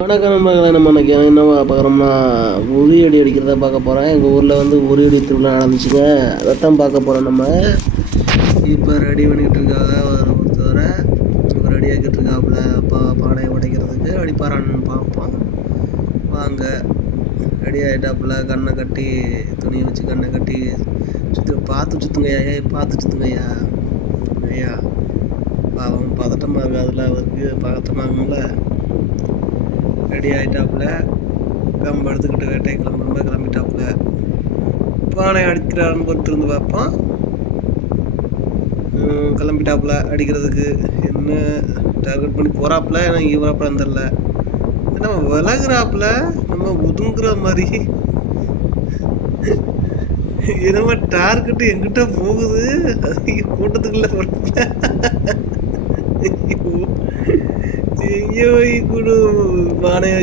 வணக்கம் நண்பர்களை நம்ம இன்னைக்கு என்ன பார்க்குறோம்னா உரி அடி அடிக்கிறத பார்க்க போகிறோம் எங்கள் ஊரில் வந்து உரி அடி திருவிழா நடந்துச்சுங்க. அதைத்தான் பார்க்க போகிறோம் நம்ம. இப்போ ரெடி பண்ணிக்கிட்டு இருக்காங்க. ஒரு ஒருத்தவரை ரெடி ஆக்கிட்டு இருக்காப்புல. பா பானையை உடைக்கிறதுக்கு அடிப்பாரான்னு பார்ப்போம். வாங்க. ரெடி ஆகிட்டாப்புல கண்ணை கட்டி துணியை வச்சு கண்ணை கட்டி சுற்று பார்த்து சுத்துங்கய்யா ஐயா. பார்த்து சுத்துங்கய்யா ஐயா. பாவம் பதட்டமாக அதில் அவருக்கு பதட்டமாகும்ல ரெடி ஆகிட்டாப்புல கம்பு எடுத்துக்கிட்டு வேட்டை கிளம்புற கிளம்பிட்டாப்புல. பானை அடிக்கிறாருன்னு பொறுத்திருந்து பார்ப்போம். கிளம்பிட்டாப்புல அடிக்கிறதுக்கு. என்ன டார்கெட் பண்ணி போகிறாப்புல ஏன்னா இங்கே போகிறாப்புலன்னு தெரில நம்ம விலகுறாப்புல? நம்ம ஒதுங்குற மாதிரி. என்னமோ டார்கெட்டு எங்கிட்ட போகுது? அது கூட்டத்துக்குள்ள போகிறாப்புல ஐயோ எங்கேயோ போய் கூட பானையை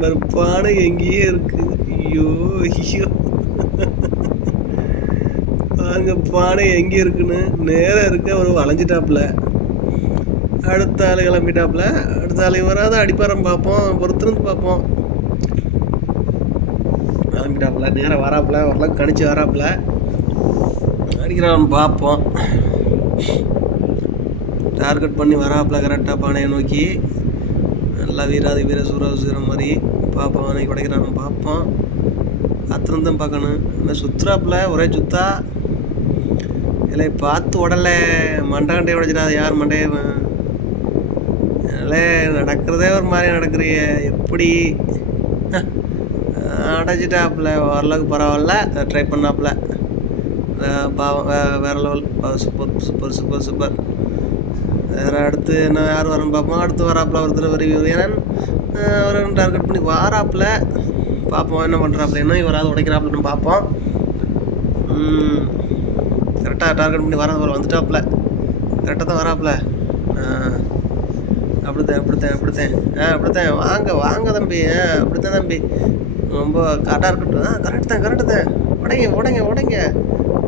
பாரு. பானை எங்கேயே இருக்கு. ஐயோ ஐயோ. பாருங்க பானை எங்கே இருக்குன்னு. நேரம் இருக்க அவர் வளைஞ்சிட்டாப்புல. அடுத்த ஆள் கிளம்பிட்டாப்புல. அடுத்த ஆள் வராத அடிப்பாரம் பார்ப்போம். பொறுத்திருந்து பார்ப்போம். கிளம்பிட்டாப்புல. நேரம் வராப்புல. வரலாம் கணிச்சு வராப்புல. அடிக்கிறான் பார்ப்போம். டார்கெட் பண்ணி வராப்புல கரெக்டாக பானையை நோக்கி. நல்லா வீராதி வீர சூர மாதிரி பார்ப்போம் அன்னைக்கு உடைக்கிறான்னு பார்ப்போம் அத்திரந்தான் பார்க்கணும். என்ன சுற்றுறாப்புல ஒரே சுத்தா. இல்லை பார்த்து உடலை மண்டை உடைச்சிடாது யார் மண்டையவன் இல்லை நடக்கிறதே ஒரு மாதிரி நடக்கிறிய. எப்படி? அடைச்சிட்டாப்புல ஓரளவுக்கு பரவாயில்ல. ட்ரை பண்ணாப்புல. பாவம் வேறு வேற level super super super super வேறு அடுத்து என்ன யார் வரணும் பார்ப்போம். அடுத்து வராப்புல ஒருத்தர் வரி ஏன்னா அவர் டார்கெட் பண்ணி வாராப்பில் பார்ப்போம் என்ன பண்ணுறாப்புல என்ன இவராது உடைக்கிறாப்புலன்னு பார்ப்போம். கரெக்டாக டார்கெட் பண்ணி வர வந்துட்டாப்புல. கரெக்டாக தான் வராப்புல. ஆ, அப்படித்தான் அப்படித்தான் அப்படித்தான். ஆ அப்படித்தான். வாங்க வாங்க தம்பி. ஆ அப்படித்தான் தம்பி. ரொம்ப கரெக்டாக இருக்கட்டும். ஆ கரெக்ட் தான் கரெக்டு தான். உடைங்க உடைங்க உடைங்க.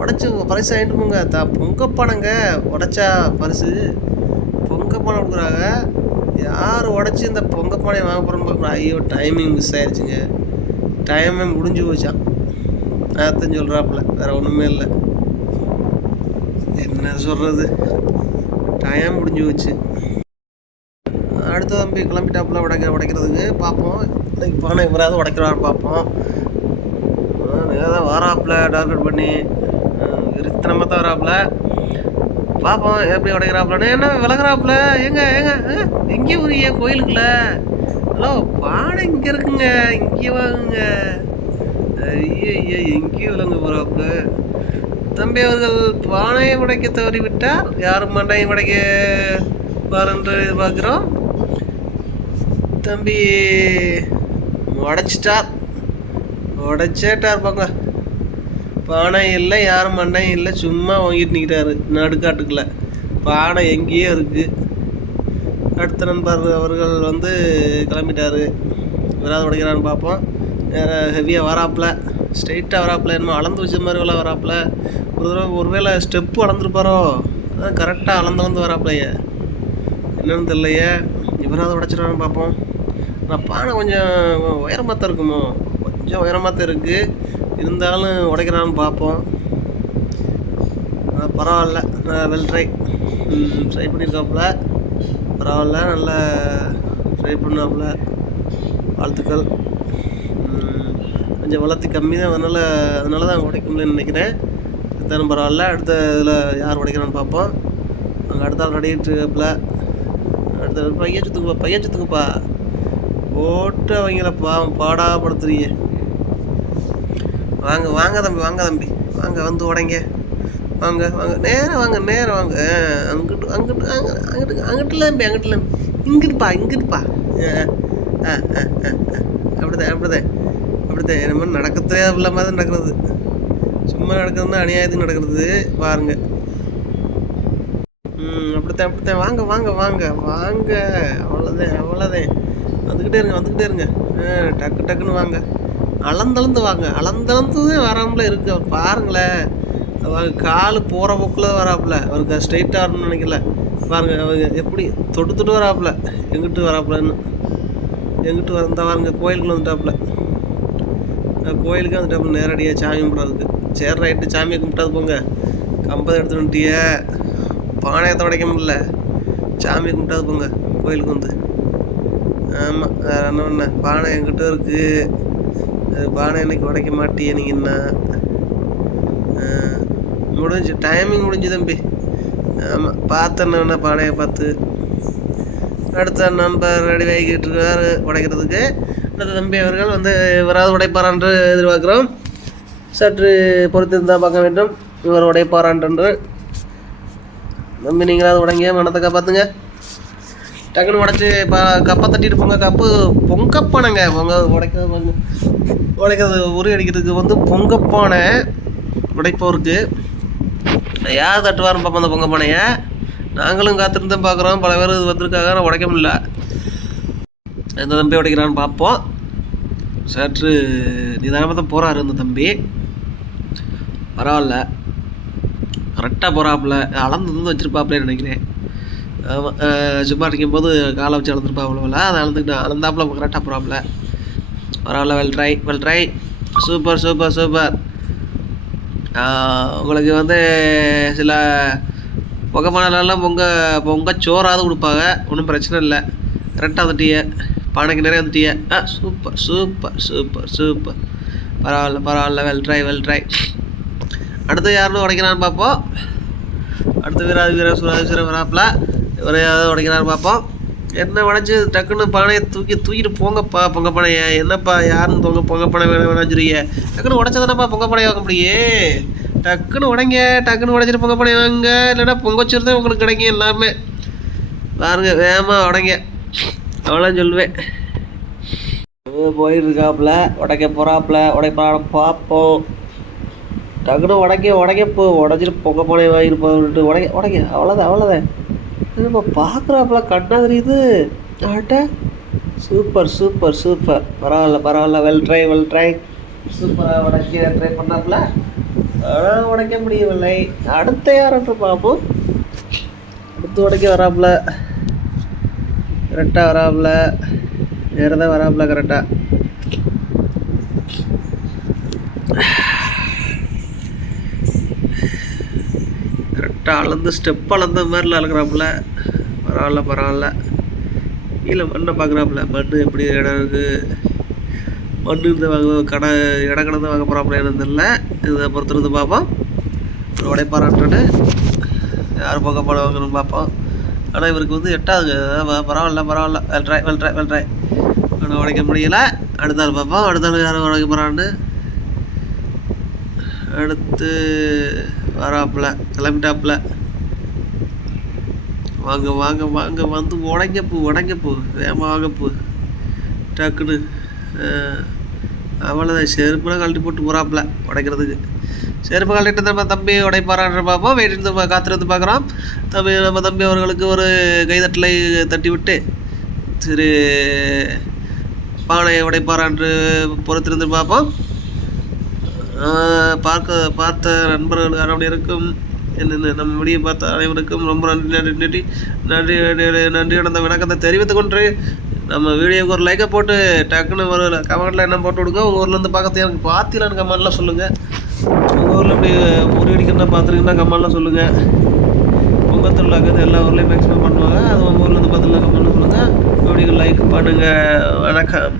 உடச்சி பரிசு வாங்கிட்டு போங்க. தா பொங்க பணங்க உடச்சா பரிசு. பொங்க கொடுக்குறாங்க யார் உடச்சி இந்த பொங்க பானையை வாங்க போகிறோம்னு பார்க்குறோம் ஐயோ டைமிங் மிஸ் ஆயிடுச்சுங்க டைமே முடிஞ்சு போச்சான் அதான் சொல்கிறாப்புல வேறு ஒன்றுமே இல்லை. என்ன சொல்கிறது டைம் முடிஞ்சு போச்சு. அடுத்த தம்பி கிளம்பிட்டாப்புல உடைக்க உடைக்கிறதுக்கு. பார்ப்போம். இன்னைக்கு பானை இவராது உடைக்கிறாரு பார்ப்போம். நேரம் வாராப்பில் டார்கெட் பண்ணி. விருத்தனமாக தான் வராப்புல. பார்ப்போம் எப்படி உடைக்கிறாப்புலன்னு. என்ன விலகிறாப்புல? எங்க எங்க? எங்கே உரிய கோயிலுக்குள்ள. ஹலோ பானை இங்கே இருக்குங்க இங்கே வாங்குங்க. ஐயோ ஐயோ எங்கேயும் விளங்க போகிறாப்புல தம்பி அவர்கள் பானையை உடைக்க தவறிவிட்டார். யாரும் மண்டையை உடைக்க பாருன்று எதிர்பார்க்குறோம். தம்பி உடைச்சிட்டார். உடைச்சேட்டார் பாங்க பானை இல்லை யாரும் மண்டையும் இல்லை. சும்மா வாங்கிட்டு நிற்கிறாரு நடுக்காட்டுக்குள்ள பானை எங்கேயோ இருக்குது அடுத்த நண்பர் அவர்கள் வந்து கிளம்பிட்டாரு. விராது உடைக்கிறான்னு பார்ப்போம். வேறு ஹெவியாக வராப்புல. ஸ்ட்ரெயிட்டாக வராப்புல. என்னமோ அளந்து வச்ச மாதிரி வராப்பில் வராப்புல. ஒரு தடவை ஒருவேளை ஸ்டெப்பு அளந்துருப்பாரோ? அதான் கரெக்டாக அளந்து அளந்து வராப்பிலையே. என்னென்னு தெரியலையே. இவராது உடைச்சிடறான்னு பார்ப்போம். நான் பானை கொஞ்சம் உயரமாக தான் இருக்குமோ? கொஞ்சம் உயரமாக தான் இருக்குது இருந்தாலும் உடைக்கிறான்னு பார்ப்போம். பரவாயில்ல. வெல் ட்ரை ட்ரை பண்ணியிருக்காப்புல பரவாயில்ல. நல்லா ட்ரை பண்ணாப்புல. வாழ்த்துக்கள். கொஞ்சம் வளர்த்து கம்மி தான். அதனால் அதனால தான் உடைக்க முடியலன்னு நினைக்கிறேன். இருந்தாலும் பரவாயில்ல. அடுத்த இதில் யார் உடைக்கிறான்னு பார்ப்போம். அங்கே அடுத்த ஆள் ரெடிட்டு இருக்காப்புல. அடுத்த பையன் சுத்துக்குப்பா பையன் சுத்துக்குப்பா போட்டு அவங்கள பாவம் பாடாப்படுத்துறீங்க வாங்க வாங்க தம்பி வாங்க தம்பி. வாங்க வந்து உடைங்க. வாங்க வாங்க. நேரம் வாங்க நேரம் வாங்க. ஆ, அங்கிட்டு அங்கிட்டு அங்க அங்கிட்டு அங்கிட்டுல தம்பி அங்கிட்டுல இங்கிட்டுப்பா இங்கிட்டுப்பா ஆ ஆ ஆ ஆ ஆ. அப்படிதான் அப்படிதான். அப்படிதான். என்ன மாதிரி தெரியாத பிள்ளை மாதிரி நடக்கிறது. சும்மா நடக்கிறதுனா அநியாயத்துக்கு நடக்கிறது. பாருங்க. ம் அப்படித்தான் அப்படித்தான். வாங்க வாங்க வாங்க. வாங்க. அவ்வளோதான் அவ்வளோதான் வந்துக்கிட்டே இருங்க வந்துக்கிட்டே இருங்க. ஆ டக்கு டக்குன்னு வாங்க. அளந்தளந்து வாங்க. அளந்தளந்து வராமல இருக்கு. அவர் பாருங்களேன். அவங்க கால் போகிற போக்கில் தான் வராப்புல. அவருக்கு ஸ்ட்ரைட்டாக வரணும்னு நினைக்கல. பாருங்க அவங்க எப்படி தொட்டு தொட்டு வராப்புல. எங்கிட்டு வராப்புலன்னு எங்கிட்டு வரந்தா வாருங்க கோயிலுக்குள்ள வந்துட்டாப்புல. நான் கோயிலுக்கு வந்துட்டாப்புல நேரடியாக சாமி கும்பிட்றதுக்கு. சரி ரைட்டு சாமியை கும்பிட்டாது போங்க. கம்பத்தை எடுத்து வந்துட்டிய. பானையை துடைக்க முடியல. சாமி கும்பிட்டாது போங்க கோயிலுக்கு வந்து. ஆமாம் வேறு என்ன பண்ண? பானை என்கிட்ட இருக்குது பானை எனக்கு உடைக்க மாட்டியே நீங்கள் என்ன? முடிஞ்சு டைமிங் முடிஞ்சு தம்பி. ஆமாம் பார்த்தேன்னு பானையை பார்த்து அடுத்த நண்பர் ரெடி ஆகிக்கிட்டு இருக்கார் உடைக்கிறதுக்கு. அடுத்த தம்பி அவர்கள் வந்து இவராது உடைப்பாரான் என்று எதிர்பார்க்குறோம். சற்று பொறுத்திருந்தால் பார்க்க வேண்டும். இவர் உடைப்பாரான்று தம்பி நீங்களாவது உடைங்க மனத்தை காப்பாற்றுங்க டக்குன்னு உடச்சி இப்போ கப்பை தட்டிட்டு போங்க கப்பு பொங்கப்பானைங்க. பொங்க உடைக்கிறது உடைக்கிறது உரு அடிக்கிறதுக்கு வந்து பொங்கப்பானை உடைப்போருக்கு யார் தட்டுவாருன்னு பார்ப்போம் அந்த பொங்கப்பானையை? நாங்களும் காத்திருந்து பார்க்குறோம். பல பேர் இது வந்திருக்காங்க ஆனால் உடைக்க முடியல. எந்த தம்பி உடைக்கிறான்னு பார்ப்போம். சற்று நிதானமாக தான் போகிறாரு இந்த தம்பி. பரவாயில்ல. கரெக்டாக போகிறாப்புல அளந்து வந்து வச்சுருப்பாப்புலன்னு நினைக்கிறேன். சும்மா அடிக்கும் போது காலை வச்சு அளந்துருப்பாப்புல அதை அளந்துக்கிட்டு அளந்தாப்புல கரெக்டாக போகிறாப்புல பரவாயில்ல well try well try super super super உங்களுக்கு வந்து சில புகை மணலெல்லாம் பொங்க பொங்க சோறாவது கொடுப்பாங்க. ஒன்றும் பிரச்சனை இல்லை. கரெக்டாக வந்துட்டிய பானைக்கு நிறைய வந்துட்டிய ஆ சூப்பர் சூப்பர் சூப்பர் சூப்பர் பரவாயில்ல பரவாயில்ல. வெல் ட்ரை வெல் ட்ரை அடுத்து யாருன்னு உடைக்கிறான்னு பார்ப்போம். அடுத்து வீராதி வீர சுராதீஸ்வரர் வராப்புல. இவரை யாராவது உடைக்கிறான்னு பார்ப்போம் என்ன உடஞ்சி டக்குன்னு பானையை தூக்கி தூக்கிட்டு போங்கப்பா பொங்க பானையை என்னப்பா யாருன்னு தொங்க பொங்க பானை வேணாம் வேணாம் டக்குன்னு உடச்சதானப்பா பொங்க பானையை வாங்க முடியே டக்குன்னு உடைங்க டக்குன்னு உடைச்சிட்டு பொங்க பானையை வாங்க. இல்லைன்னா பொங்கச்சோறு உங்களுக்கு கிடைக்கும் எல்லாமே. பாருங்க வேகமாக உடைங்க. அவ்வளோ சொல்லுவேன். போயிருக்காப்புல உடைக்க போகிறாப்புல உடைப்பாட பார்ப்போம் டக்குன்னு உடைக்க உடைக்க போ உடஞ்சிட்டு பொங்க பானையை வாங்கிட்டு போட்டு உடைக்க உடைக்க அவ்வளோதான் அவ்வளோதான் நம்ம பார்க்குறாப்புல கண்ணா தெரியுது. ஆட்ட? Super super super. பரவாயில்ல பரவாயில்ல. வெல் ட்ரை வெல் ட்ரை சூப்பராக உடைக்க ட்ரை பண்ணாப்புல. ஆனால் உடைக்க முடியவில்லை. அடுத்த யார்ட்டு பார்ப்போம் அடுத்து உடைக்க வராப்புல. கரெக்டாக வராப்புல. வேறு தான் வராப்புல கரெக்டாக கரெக்டாக அளந்து ஸ்டெப் அளந்த மாதிரில அளக்குறாப்புல பரவாயில்ல பரவாயில்ல. கீழே மண்ணை பார்க்குறாப்புல. மண் எப்படி இடம் இருக்குது மண் இருந்து வாங்க கடை இடம் கடந்து வாங்க போகிறாப்புல என்னன்னு இதை பொறுத்திருந்து பார்ப்போம். உடைப்பாராட்டுன்னு யார் போக படம் வாங்கணும்னு பார்ப்போம். ஆனால் இவருக்கு வந்து எட்டாவது பரவாயில்ல பரவாயில்ல. வெல்ட்ராய் வெல்ட்ராய் வெல்ட்ராய் ஆனால் உடைக்க முடியலை. அடுத்த நாள் பார்ப்போம். அடுத்தாள் யாரும் உடைக்க போகிறான்னு அடுத்து வராப்புல கிளம்பிட்டாப்புல. வாங்க வாங்க வாங்க வந்து உடங்கப்பூ உடங்கப்பூ வேகமாக வாங்கப்பூ டக்குன்னு அவ்வளோதான் செருப்புலாம் கழட்டி போட்டு போகிறாப்புல உடைக்கிறதுக்கு. செருப்பு கழட்டிட்டு நம்ம தம்பி உடைப்பாரான்ற பார்ப்போம் வெயிட்டு காத்திருந்து பார்க்குறோம். தம்பி நம்ம தம்பி அவர்களுக்கு ஒரு கைதட்டலை தட்டி விட்டு சரி பானையை உடைப்பாரான்று பொறுத்திருந்து பார்ப்போம். பார்க்க பார்த்த நண்பர்கள் அனைவருக்கும் என்ன நம்ம வீடியோ பார்த்த அனைவருக்கும் ரொம்ப நன்றி நன்றி நன்றி. நன்றி நன்றி நன்றி விளக்கத்தை தெரிவித்துக் கொண்டு நம்ம வீடியோவுக்கு ஒரு லைக்கை போட்டு டக்குன்னு ஒரு கமெண்ட்டில் என்ன போட்டு விடுங்க. உங்கள் ஊர்லேருந்து பார்க்கறது எனக்கு பார்த்தீங்களான்னு கமெண்ட்லாம் சொல்லுங்கள் உங்கள் ஊரில் இப்படி முறியடிக்கிறதா பார்த்துருக்கீங்கன்னா கமெண்ட்லாம் சொல்லுங்கள் பொங்கல் திருவிழாக்கு எல்லா ஊர்லேயும் மேக்ஸிமம் பண்ணுவாங்க. அது உங்கள் ஊர்லேருந்து பார்த்துலாம் கமெண்ட்லாம் சொல்லுங்கள் வீடியோக்கு லைக் பண்ணுங்கள் வணக்கம்.